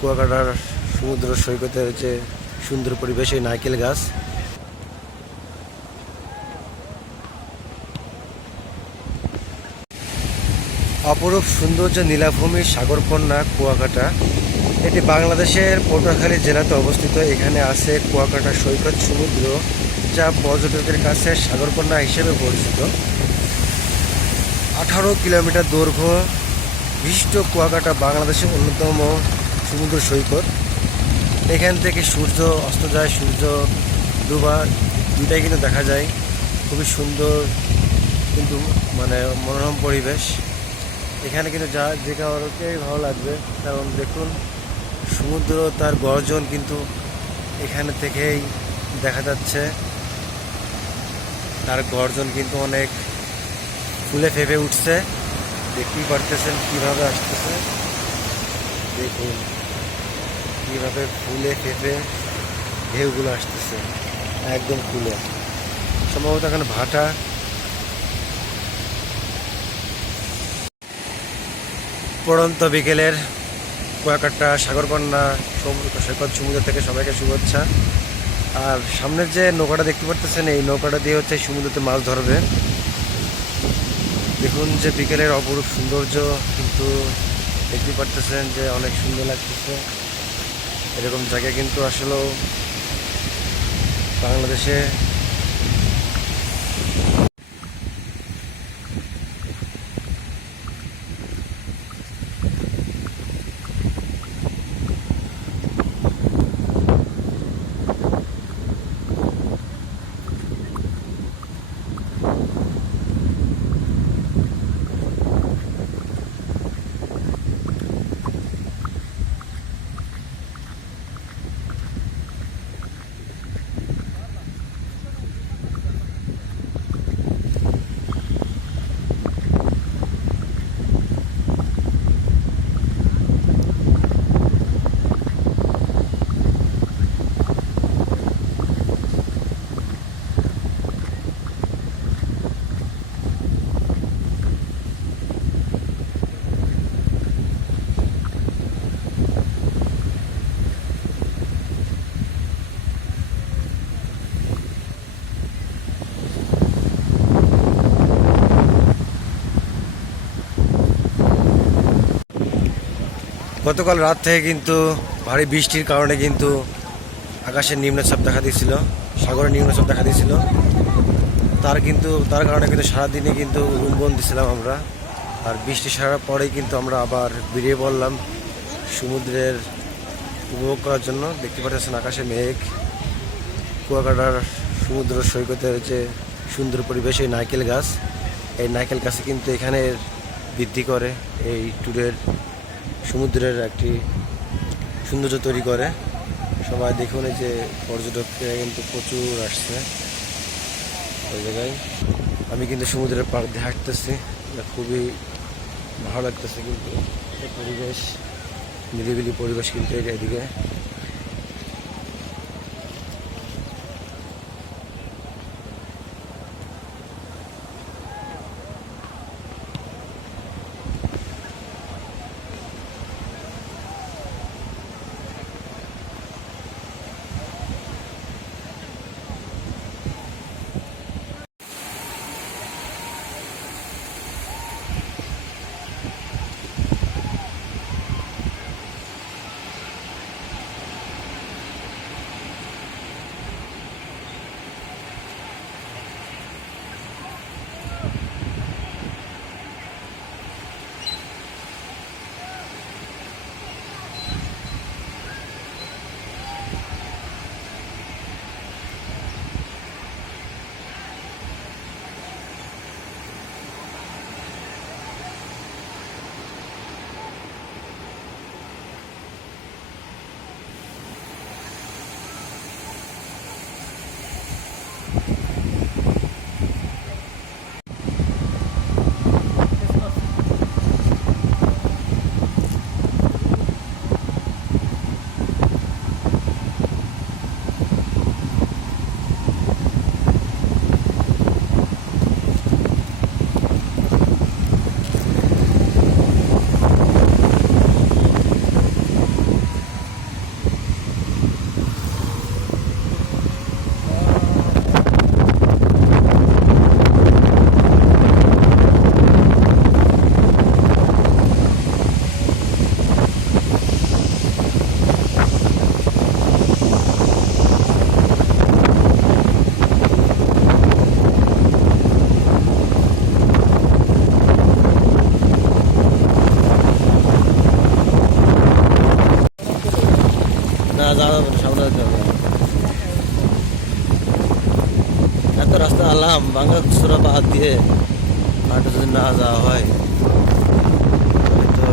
কুয়াকাটার সমুদ্র সৈকতের যে সুন্দর পরিবেশে নারকেল গাছ। অপরূপ সৌন্দর্য নীলাভূমি সাগরকন্যা কুয়াকাটা। এটি বাংলাদেশের পটুয়াখালী জেলাতে অবস্থিত। এখানে আছে কুয়াকাটা সৈকত সমুদ্র, যা পর্যটকদের কাছে সাগরকন্যা হিসেবে পরিচিত। আঠারো কিলোমিটার দৈর্ঘ্য বিশিষ্ট কুয়াকাটা বাংলাদেশের অন্যতম সমুদ্র সৈকত। এখান থেকে সূর্য অস্ত যায়, সূর্য ডুবা দুইটাই কিন্তু দেখা যায়। খুবই সুন্দর কিন্তু মানে মনোরম পরিবেশ। এখানে কিন্তু যা যে কাউকেই ভালো লাগবে, কারণ দেখুন, সমুদ্র তার গর্জন কিন্তু এখানে থেকেই দেখা যাচ্ছে। তার গর্জন কিন্তু অনেক ফুলে ফেপে উঠছে। দেখতেই পারতেছেন কীভাবে আসতেছে। দেখুন। কীভাবে ফুলে ফেপে ঢেউগুলো আসতেছে, একদম ফুলে। সম্ভবত এখানে ভাটা। পড়ন্ত বিকেলের কুয়াকাটা সাগরকন্যা সৈকত, সমুদ্র থেকে সবাইকে শুভেচ্ছা। আর সামনের যে নৌকাটা দেখতে পারতেছেন, এই নৌকাটা দিয়ে হচ্ছে সমুদ্রতে মাছ ধরবে। দেখুন যে বিকেলের অপরূপ সৌন্দর্য কিন্তু দেখতে পারতেছেন যে অনেক সুন্দর লাগতেছে। এরকম জায়গা কিন্তু আসলেও বাংলাদেশে গতকাল রাত থেকে কিন্তু ভারী বৃষ্টির কারণে কিন্তু আকাশের নিম্নচাপ দেখা দিয়েছিল, সাগরের নিম্নচাপ দেখা দিয়েছিল। তার কিন্তু, তার কারণে কিন্তু সারাদিনে কিন্তু রুম বন্দি ছিলাম আমরা। আর বৃষ্টি সারার পরেই কিন্তু আমরা আবার বেরিয়ে পড়লাম সমুদ্রের উপভোগ করার জন্য। দেখতে পাচ্ছেন আকাশে মেঘ। কুয়াকাটার সমুদ্র সৈকতের যে সুন্দর পরিবেশ এই নারকেল গাছ। এই নারকেল গাছে কিন্তু এখানে বৃদ্ধি করে এই ট্যুরের সমুদ্রের একটি সৌন্দর্য তৈরি করে। সবাই দেখুন এই যে পর্যটকরা কিন্তু প্রচুর আসছে ওই জায়গায়। আমি কিন্তু সমুদ্রের পাড় দিয়ে হাঁটতেছি। খুবই ভালো লাগতেছে কিন্তু। পরিবেশ, নিরিবিলি পরিবেশ কিন্তু এদিকে। যাওয়া যাবে। হবে এত রাস্তা আলাম বাংলা খুচরা বাদ দিয়ে হাঁটু যদি না যাওয়া হয় তো